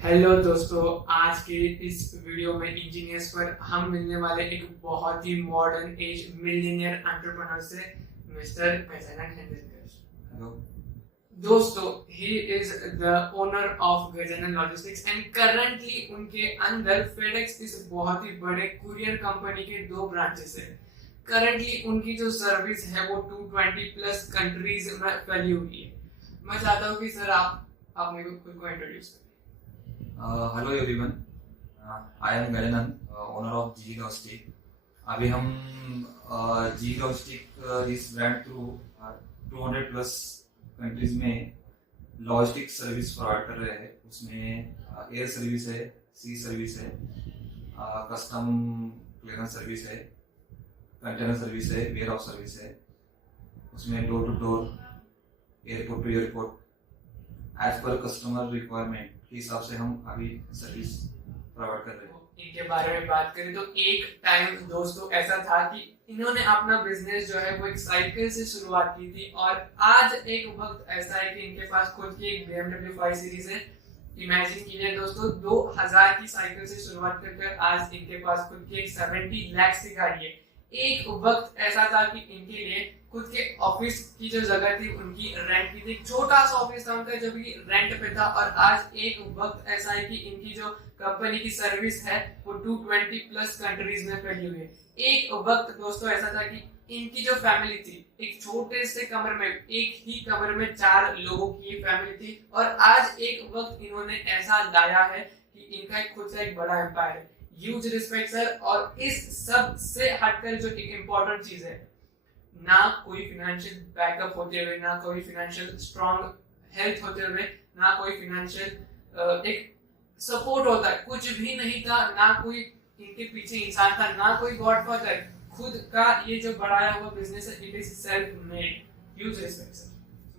Hello दोस्तों, आज के इस वीडियो में इंजीनियर्स पर हम मिलने वाले एक बहुत ही मॉडर्न एज मिलियनियर एंटरप्रेन्योर से मिस्टर गजानन हेंड्रिक्स। हेलो दोस्तों, he is the owner of Gajanan logistics and currently उनके अंदर फेडेक्स इस बहुत ही बड़े कुरियर कंपनी के 2 ब्रांचेस है। करंटली उनकी जो सर्विस है वो 220 प्लस कंट्रीज में फैली हुई है। मैं चाहता हूँ कि सर आप मेरे को खुद को इंट्रोड्यूस करें। Hello everyone, I am Gajanan, owner of G logistic. अभी हम जी लॉजिस्टिक इस ब्रांड थ्रू 200 प्लस कंट्रीज में लॉजिस्टिक सर्विस प्रोवाइड कर रहे हैं। उसमें एयर सर्विस है, सी सर्विस है, कस्टम क्लियरेंस सर्विस है, कंटेनर सर्विस है, वेयर हाउस सर्विस है। उसमें door to door, airport to airport as per customer requirement के हिसाब से हम अभी सर्विस प्रोवाइड कर रहे हैं। इनके बारे में बात करें तो एक टाइम दोस्तों ऐसा था कि इन्होंने अपना बिजनेस जो है वो एक साइकिल से शुरुआत की थी और आज एक वक्त ऐसा है कि इनके पास खुद की एक BMW 5 सीरीज है। इमेजिन कीजिए दोस्तों, 2000 की साइकिल से शुरुआत कर आज इनके पास खुद की एक 70 लाख की गाड़ी है। एक वक्त ऐसा था कि इनके लिए खुद के ऑफिस की जो जगह थी उनकी रेंट की थी, छोटा सा ऑफिस था उनका जो भी रेंट पे था। और आज एक वक्त ऐसा है कि इनकी जो कंपनी की सर्विस है वो 220 प्लस कंट्रीज में फैली हुई है। एक वक्त दोस्तों ऐसा था कि इनकी जो फैमिली थी, एक छोटे से कमरे में, एक ही कमरे में 4 लोगों की फैमिली थी। और आज एक वक्त इन्होंने ऐसा लाया है कि इनका एक खुद से एक बड़ा एम्पायर है। Huge respect sir. और इस सब से हटकर जो एक इम्पोर्टेंट चीज है, ना कोई फाइनेंशियल बैकअप होते हुए, ना कोई फाइनेंशियल स्ट्रॉन्ग हेल्थ होते हुए, ना कोई फाइनेंशियल एक सपोर्ट होता है, कुछ भी नहीं था। ना कोई इनके पीछे इंसान था, ना कोई गॉडफादर। खुद का ये जो बढ़ाया हुआ बिजनेस है, it is self made. Huge respect sir.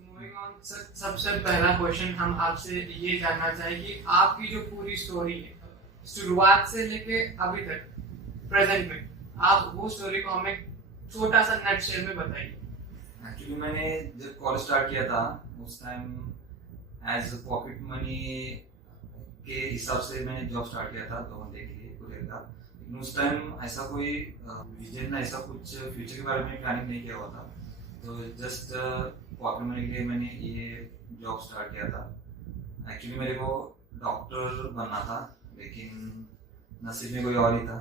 Moving on sir, सबसे पहला क्वेश्चन हम आपसे ये जानना चाहेंगे कि आपकी जो पूरी स्टोरी है शुरुआत से लेके अभी तक प्रेजेंट में, आप वो स्टोरी को हमें छोटा सा नटशेल में बताइए। एक्चुअली मैंने जब कॉलेज स्टार्ट किया था उस टाइम एज पॉकेट मनी के हिसाब से मैंने जॉब स्टार्ट किया था 2 घंटे के लिए कुरियर का। लेकिन उस टाइम ऐसा कोई विजन, ऐसा कुछ फ्यूचर के बारे में प्लानिंग नहीं किया हुआ था। तो जस्ट पॉकेट मनी के लिए मैंने ये जॉब स्टार्ट किया था। एक्चुअली मेरे को डॉक्टर बनना था, लेकिन नसीब में कोई और ही था।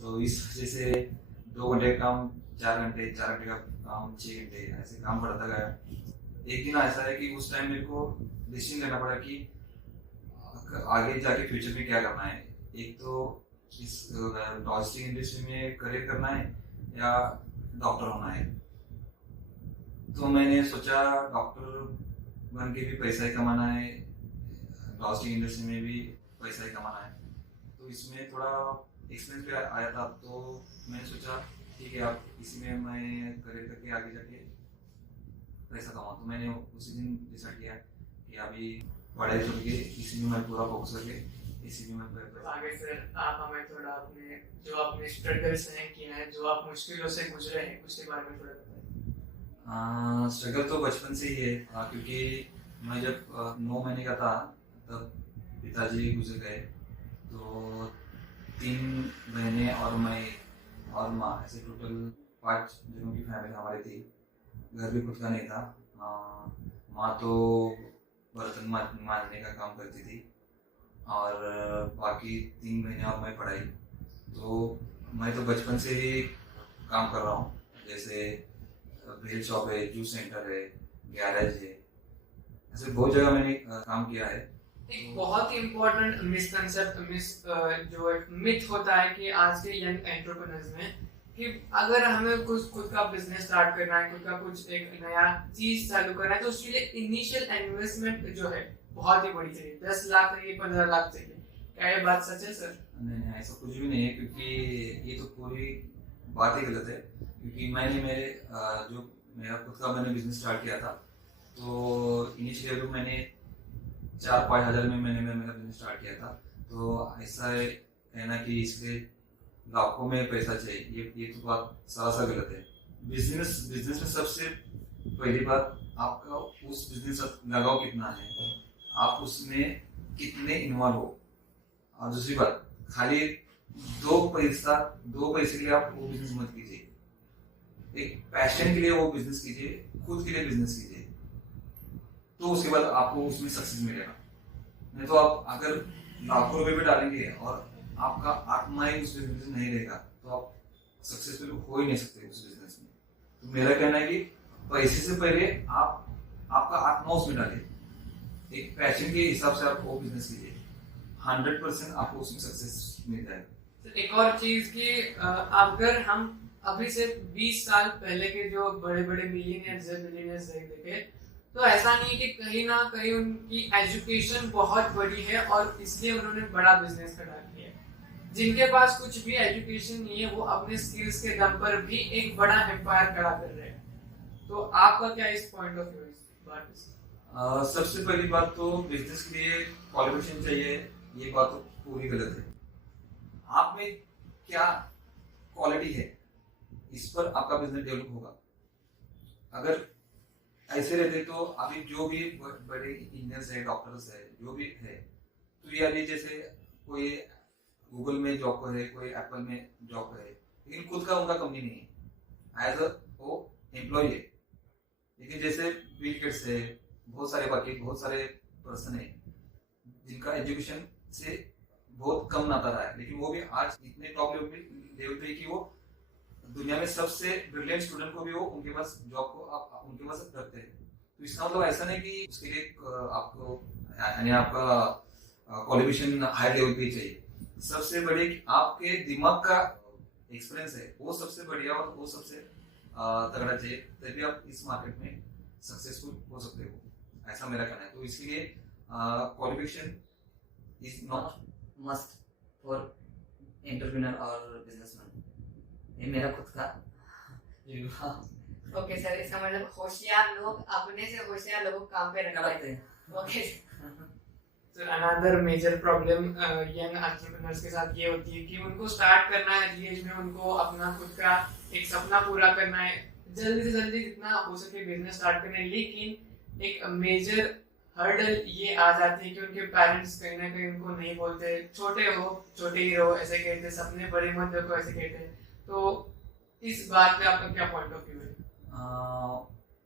तो इस वजह से 2 घंटे का काम 4 घंटे, 4 घंटे का काम 6 घंटे, ऐसे काम बढ़ता गया। एक दिन ऐसा है कि उस टाइम मेरे को डिसीजन लेना पड़ा कि आगे जाके फ्यूचर में क्या करना है। एक तो इस लॉजिस्टिक इंडस्ट्री में करियर करना है या डॉक्टर होना है। तो मैंने सोचा डॉक्टर बन के भी पैसा ही कमाना है, लॉजिस्टिक इंडस्ट्री में भी पैसा ही कमाना है। तो इसमें थोड़ा एक्सपीरियंस भी आया था। तो मैंने सोचा ठीक है, अब इसी में मैं करियर करके आगे जाके पैसा कमाऊँ। तो मैंने उसी दिन डिसाइड किया कि अभी पढ़ाई छोड़ के इसी में मैं पूरा फोकस करके इसी में मैं आगे सर आप हमें थोड़ा अपने जो आपने स्ट्रगल्स हैं किया है, जो आप मुश्किलों से गुजरे हैं, उसके बारे में थोड़ा बताइए। स्ट्रगल तो बचपन से ही है, क्योंकि मैं जब 9 महीने का था तब पिताजी गुजर गए। तो 3 बहनें और मैं और माँ, ऐसे टोटल 5 जनों की फैमिली हमारी थी। घर भी खुद का नहीं था। माँ तो बर्तन मांजने का काम करती थी और बाकी 3 महीने और मैं पढ़ाई। तो मैं तो बचपन से ही काम कर रहा हूँ, जैसे ब्रेड शॉप है, जूस सेंटर है, गैरेज है, ऐसे बहुत जगह मैंने काम किया है। एक बहुत ही इम्पोर्टेंट मिसकंसेप्ट जो एक मिथ होता है कि आज के यंग एंटरप्रेन्योर्स में, कि अगर हमें कुछ खुद का बिजनेस स्टार्ट करना है, खुद का कुछ एक नया चीज चालू करना है, तो उसके लिए इनिशियल इन्वेस्टमेंट जो है बहुत ही बड़ी चाहिए। 10 लाख चाहिए, 15 लाख चाहिए। क्या ये बात सच है सर? नहीं, ऐसा कुछ भी नहीं है, क्योंकि ये तो पूरी बात ही गलत है। क्योंकि मैंने जो मेरा खुद का मैंने बिजनेस स्टार्ट किया था, तो इनिशियली मैंने 4-5 हज़ार में मैंने मेरा बिजनेस स्टार्ट किया था। तो ऐसा है कहना कि इसके लाखों में पैसा चाहिए, ये तो बात सरासर गलत है। बिजनेस में सबसे पहली बात, आपका उस बिजनेस लगाव कितना है, आप उसमें कितने इन्वॉल्व हो। और दूसरी बात, खाली दो पैसे के लिए आप वो बिजनेस मत कीजिए, एक पैशन के लिए वो बिजनेस कीजिए, खुद के लिए बिजनेस कीजिए, तो उसके बाद आपको उसमें सक्सेस मिलेगा। नहीं तो आप अगर लाखों रुपए भी डालेंगे और आपका आत्मा ही उस बिजनेस में नहीं रहेगा तो आप सक्सेसफुल हो ही नहीं सकते उस बिजनेस में। तो मेरा कहना है कि पैसे से पहले आप आपका आत्मा उसमें डालिए, एक पैशन के हिसाब से आप वो बिजनेस कीजिए, 100% आपको उसमें सक्सेस मिल जाएगा। एक और चीज कि अगर हम अभी से 20 साल पहले के जो बड़े बड़े मिलियनियर्स देखे, तो ऐसा नहीं कि कहीं ना कहीं उनकी एजुकेशन बहुत बड़ी है और इसलिए उन्होंने बड़ा बिजनेस खड़ा किया है। जिनके पास कुछ भी एजुकेशन नहीं है वो अपने स्किल्स के दम पर भी एक बड़ा एम्पायर खड़ा कर रहे हैं। तो आपका क्या इस पॉइंट ऑफ व्यू है इस बात पे? सबसे पहली बात तो बिजनेस के लिए क्वालिफिकेशन चाहिए, ये बात तो पूरी गलत है। आप में क्या क्वालिटी है इस पर आपका बिजनेस डेवलप होगा। अगर ऐसे रहते तो अभी जो भी बड़े इंजीनियर्स है, डॉक्टर्स है, जो भी है, तो ये अभी जैसे कोई गूगल में जॉब कर है, कोई एप्पल में जॉब कर है, लेकिन खुद का उनका कंपनी नहीं है, एज अ वो एम्प्लॉय है। लेकिन जैसे बिल गेट्स है, बहुत सारे पर्सन है जिनका एजुकेशन से बहुत कम नाता रहा है, लेकिन वो भी आज इतने टॉप लेवल पे कि वो दुनिया में सबसे ब्रिलियंट स्टूडेंट को भी वो उनके पास जॉब को आप उनके पास रखते हैं। तो इसका मतलब ऐसा नहीं कि उसके लिए आपको यानी आपका क्वालिफिकेशन हाई लेवल पे चाहिए। सबसे बड़े आपके दिमाग का एक्सपीरियंस है वो सबसे बढ़िया और वो सबसे तगड़ा चाहिए, तभी आप इस मार्केट में सक्सेसफुल हो सकते हो, ऐसा मेरा कहना है। तो इसके लिए qualification is not must for entrepreneur और बिजनेसमैन, ये मेरा खुद का। ओके सर, इसका मतलब होशियार लोग अपने से होशियार लोगों को काम पे रखते हैं। Okay sir, another major problem young entrepreneurs के साथ ये होती है कि उनको स्टार्ट करना है अर्ली एज में, उनको अपना खुद का एक सपना पूरा करना है, जल्दी से जल्दी जितना हो सके बिजनेस स्टार्ट करना है। लेकिन एक मेजर हर्डल ये आ जाती है कि उनके पेरेंट्स कहीं ना कहीं उनको नहीं बोलते, छोटे ही रहो ऐसे कहते, सपने बड़े मत देखो ऐसे कहते। तो इस बात पे आपका क्या पॉइंट ऑफ व्यू है?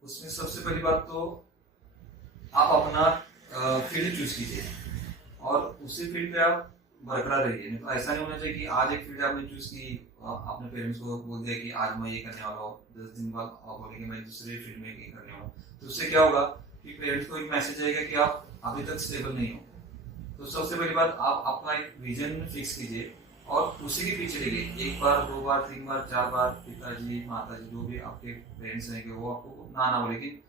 उसमें सबसे पहली बात तो आप अपना फील्ड चूज कीजिए और उसी फील्ड पे आप बरकरार रहिए। नहीं तो ऐसा नहीं होना चाहिए कि आज एक फील्ड आपने चूज की, अपने पेरेंट्स को बोल दिया कि आज मैं ये करने वाला हूँ, 10 दिन बाद आप बोलेंगे मैं दूसरे फील्ड में ये करने वाला हूँ, तो उससे क्या होगा कि पेरेंट्स को एक मैसेज आएगा कि आप अभी तक स्टेबल नहीं हो। तो सबसे पहली बात आप अपना एक विजन फिक्स कीजिए और उसी के पीछे लगिए। 1 बार 2 बार 3 बार 4 बार पिताजी माताजी जो भी आपके पेरेंट्स रहेंगे वो आपको ना बोले, लेकिन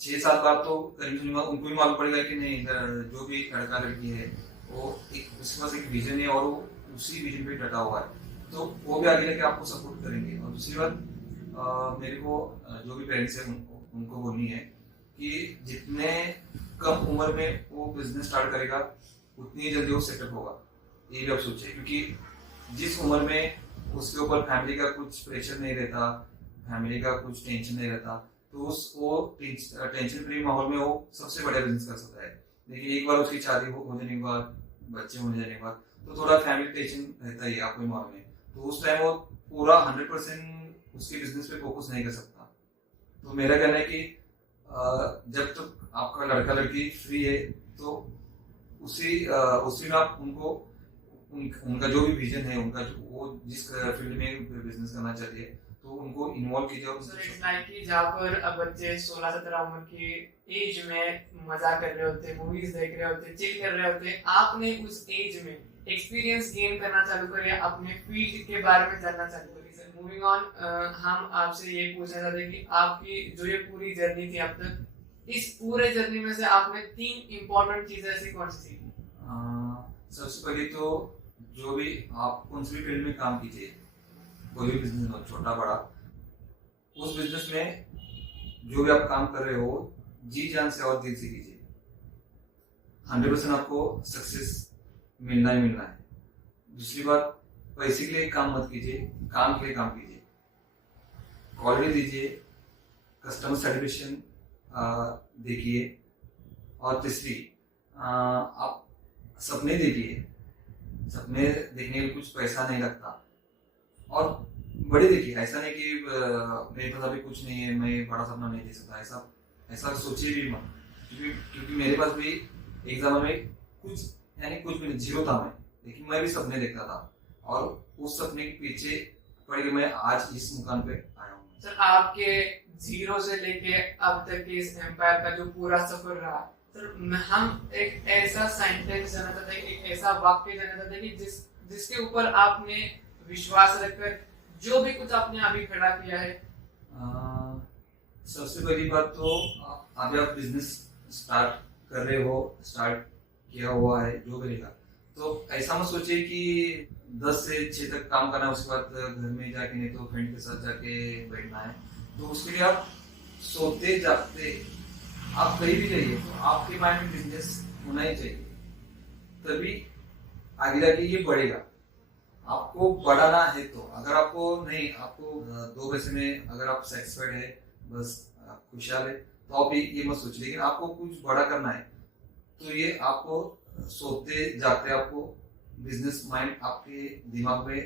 6-7 बार तो करीब उनको भी मालूम पड़ेगा कि नहीं जो भी लड़का लड़की है वो उसके पास एक विजन है और वो उसी विजन पे डटा हुआ है, तो वो भी आगे लेके आपको सपोर्ट करेंगे। और दूसरी बात मेरे को जो भी पेरेंट्स है उनको बोलनी है कि जितने कम उम्र में वो बिजनेस स्टार्ट करेगा उतनी जल्दी वो सेटअप होगा, ये भी आप सोचिए। क्योंकि जिस उम्र में उसके ऊपर फैमिली का कुछ प्रेशर नहीं रहता, फैमिली का कुछ टेंशन नहीं रहता, तो वो टेंशन फ्री माहौल में वो सबसे बड़ा बिजनेस कर सकता है। लेकिन एक बार उसकी शादी हो जाने के बाद, बच्चे होने जाने के बाद, तो थोड़ा फैमिली टेंशन रहता ही है आपको माहौल में, तो उस टाइम वो पूरा 100% उसके बिजनेस पे फोकस नहीं कर सकता। तो मेरा कहना है कि जब तक आपका लड़का लड़की फ्री है तो उसी में आप उनको उनका जो भी विजन है, उनका वो जिस फील्ड में बिजनेस करना चाहते हैं तो उनको इन्वॉल्व कीजिए। इट्स लाइक कि जहाँ पर बच्चे 16-17 उम्र की एज में मजा कर रहे होते, मूवीज देख रहे होते, चिल कर रहे होते, आपने उस एज में एक्सपीरियंस गेन करना चालू करिए, अपने फील्ड के बारे में जानना चालू करिए। सर मूविंग ऑन, हम आपसे ये पूछना चाहते हैं कि आपकी जो ये पूरी जर्नी थी अब तक, इस पूरे जर्नी में से आपने 3 इम्पोर्टेंट चीजें ऐसी कौन सी सीखी? सबसे पहले तो जो भी आप कौन सी भी फील्ड में काम कीजिए, कोई भी बिजनेस हो छोटा बड़ा, उस बिजनेस में जो भी आप काम कर रहे हो जी जान से और दिल से कीजिए, 100% आपको सक्सेस मिलना ही मिलना है। दूसरी बात, पैसे के लिए काम मत कीजिए, काम के लिए काम कीजिए, क्वालिटी दीजिए, कस्टमर सेटिस्फेक्शन देखिए। और तीसरी, आप सपने देखिए, सपने देखने के लिए कुछ पैसा नहीं लगता, और बड़े देखिए, ऐसा नहीं कि मेरे पास अभी कुछ नहीं है, मैं बड़ा सपना नहीं देख सकता, ऐसा ऐसा सोचिए भी मत, क्योंकि मेरे पास भी एक zaman में कुछ यानी कुछ भी नहीं, जीरो था मैं, लेकिन मैं भी सपने देखता था, और उस सपने के पीछे पड़ के मैं आज इस मुकाम पे आया हूँ। सर आपके जीरो से लेके अब तक के इस एम्पायर का जो पूरा सफर रहा, सर हम एक ऐसा सेंटेंस जानना चाहते हैं, एक ऐसा वाक्य जानना चाहते हैं कि जिसके ऊपर आपने विश्वास रखकर जो भी कुछ आपने अभी खड़ा किया है। सबसे पहली बात तो अभी आप बिजनेस स्टार्ट कर रहे हो, स्टार्ट किया हुआ है जो करेगा, तो ऐसा मत सोचिए कि 10 से 6 तक काम करना है, उसके बाद घर में जाके नहीं तो फ्रेंड के साथ जाके बैठना है। तो उसके लिए आप सोते जागते आप कहीं भी जाइए तो आपके माइंड में बिजनेस होना ही चाहिए, तभी आगे जाके ये बढ़ेगा। आपको बढ़ाना है तो, अगर आपको नहीं, आपको 2 पैसे में अगर आप सेटिस्फाइड है, बस खुशहाल है, तो आप ये मत सोचिए। लेकिन आपको कुछ बड़ा करना है तो ये आपको सोते जागते आपको बिजनेस माइंड आपके दिमाग में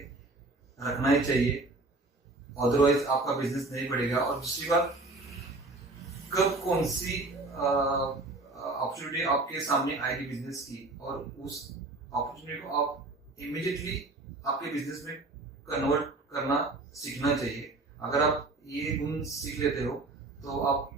रखना ही चाहिए, अदरवाइज आपका बिजनेस नहीं बढ़ेगा। और दूसरी बात, कब कौन सी अपॉर्चुनिटी आपके सामने आएगी बिजनेस की, और उस अपॉर्चुनिटी को आप इमीडिएटली आपके बिजनेस में कन्वर्ट करना सीखना चाहिए। अगर आप ये गुण सीख लेते हो तो आप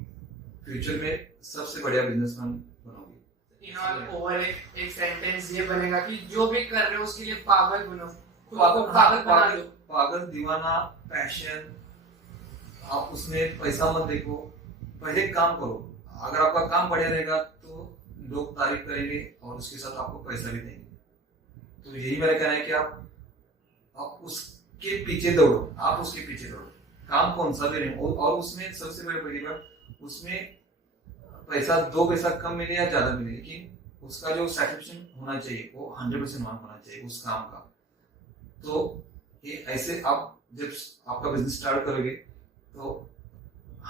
फ्यूचर में सबसे बढ़िया बिजनेसमैन बनोगे। इन ऑल ओवर एक सेंटेंस ये बनेगा कि जो भी कर रहे हो उसके लिए पागल बनो, खुद को पागल बना लो। पागल, दीवाना, पैशन, आप उसमें पैसा मत देखो, पहले काम करो। अगर आपका काम बढ़िया रहेगा तो लोग तारीफ करेंगे और उसके साथ आपको पैसा भी देंगे। तो यही मेरा कहना है कि आप उसके पीछे दौड़ो, आप उसके पीछे दौड़ो, काम कौन सा भी रहे। और उसमें सबसे बड़ी बात, उसमें पैसा 2 पैसा कम मिले या ज्यादा मिले, लेकिन उसका जो सेटिस्फेक्शन होना चाहिए वो 100% होना चाहिए उस काम का। तो ये ऐसे आप जब आपका बिजनेस स्टार्ट करोगे तो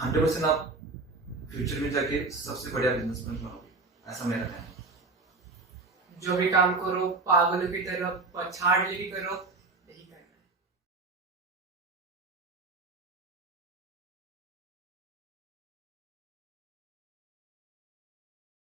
100% आप फ्यूचर में जाके सबसे बढ़िया बिजनेसमैन बनोगे, ऐसा मेरा कहना है। जो भी काम करो पागलों की तरह पछाड़ लेके करो,